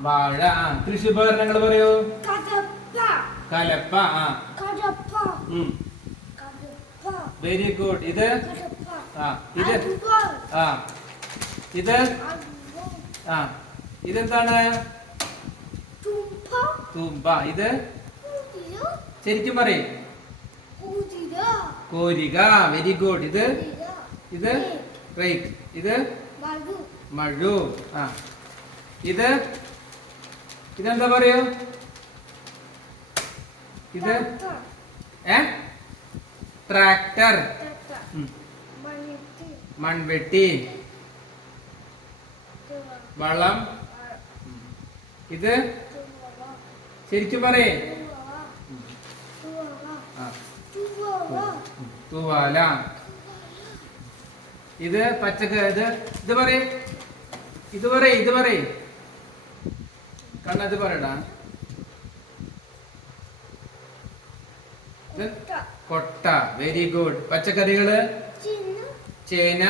വാഴ. കൃഷിപകരണങ്ങൾ പറയൂ. കലപ്പ ആ. വെരി ഗുഡ് ഇത്? ആ ഇത്? ആ. ഇത്? ആ. ഇതെന്താണ്? തുമ്പ. ഇത്? ശരിക്കും പറയും. കോരിക. വെരി ഗുഡ് ഇത്? ഇത്? റൈറ്റ് ഇത്? മഴു. ആ. ഇത്? ഇതെന്താ പറയോ? ഇത് ഏ? ട്രാക്ടർ. മൺവെട്ടി. വളം. ഇത് ശരിക്കും പറയേ. തൂവാല. ഇത് പച്ചക്ക ഇത് ഇത് പറയേ. ഇത് പറയേ ഇത് പറയേ. കണ്ണ ഇത് പറയടാ കൊട്ട. വെരി ഗുഡ് പച്ചക്കറികൾ? ചേന?